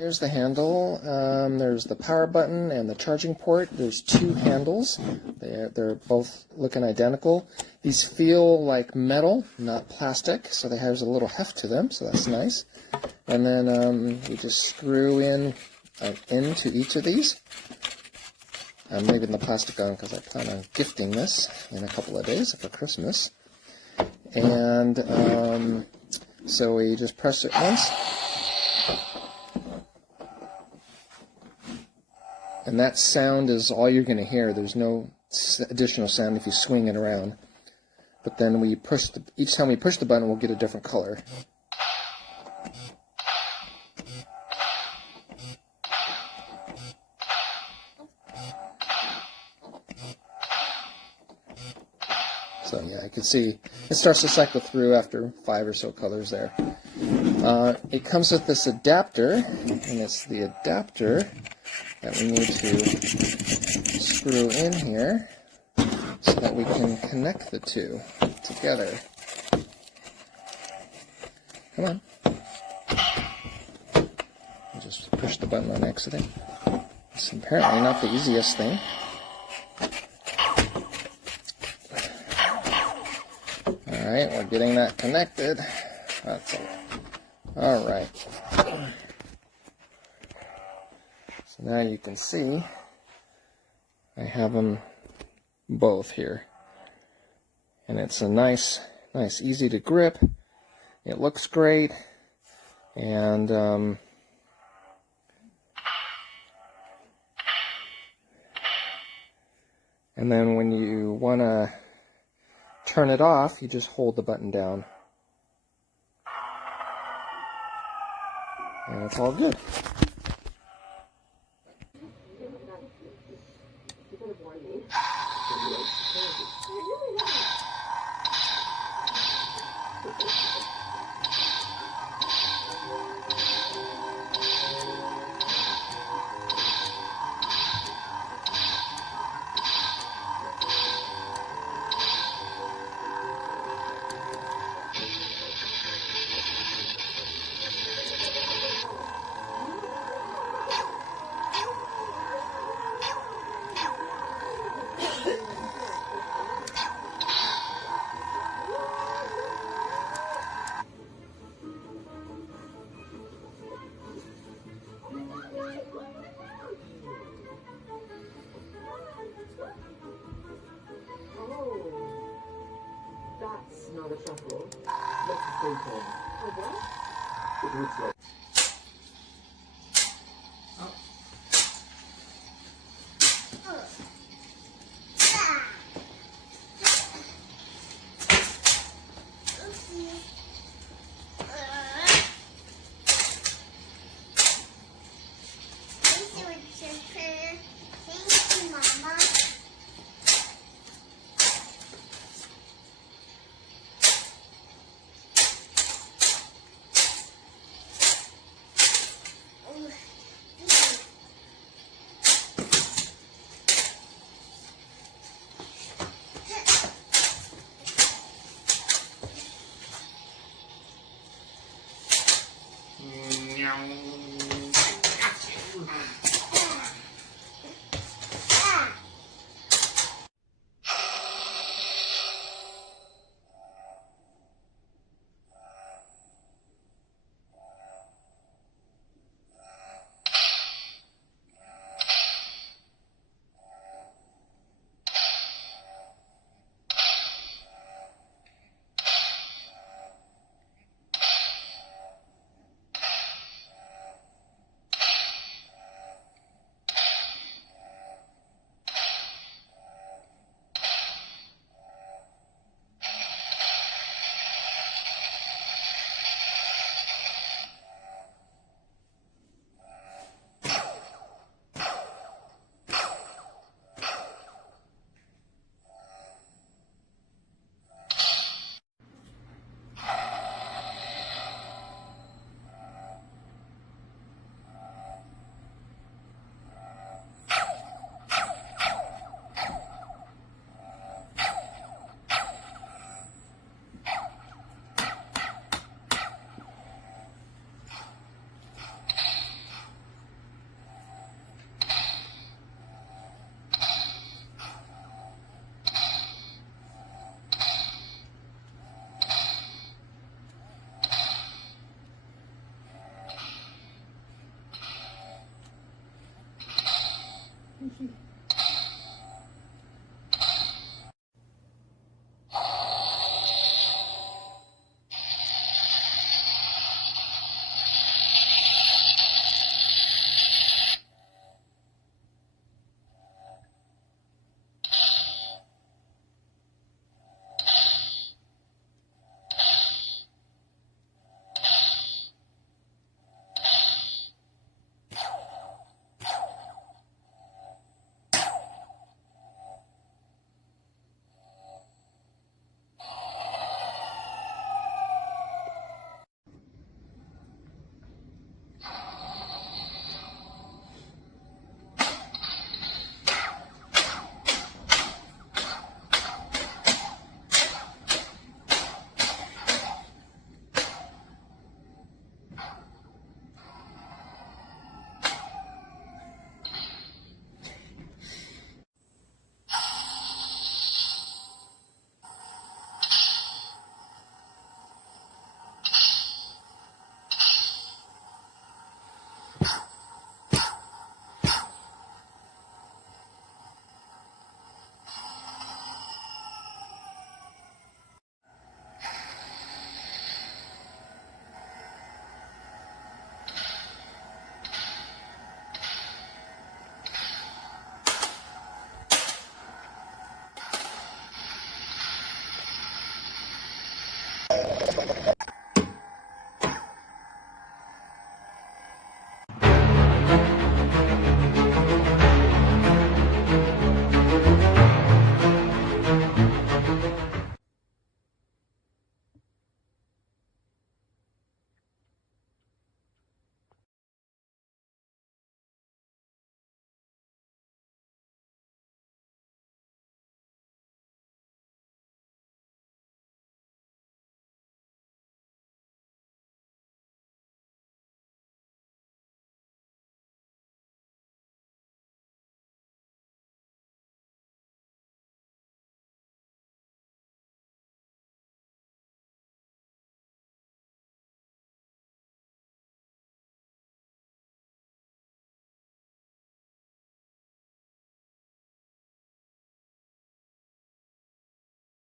Here's the handle. There's the power button and the charging port. There's two handles. They're both looking identical. These feel like metal, not plastic, so there's a little heft to them, so that's nice. And then you just screw in into each of these. I'm leaving the plastic on because I plan on gifting this in a couple of days for Christmas. And so we just press it once. And that sound is all you're going to hear. There's no additional sound if you swing it around. But then each time we push the button, we'll get a different color. So yeah, you can see it starts to cycle through after 5 or so colors there. It comes with this adapter, and it's the adapter that we need to screw in here so that we can connect the two together. Come on. I just pushed the button on accident. It's apparently not the easiest thing. Alright, we're getting that connected. That's all. Alright. So now you can see I have them both here. And it's a nice, easy to grip. It looks great. And then when you want to turn it off, you just hold the button down. And it's all good. Not a shuffle. That's the same thing. Oh, what? It looks like. Thank you.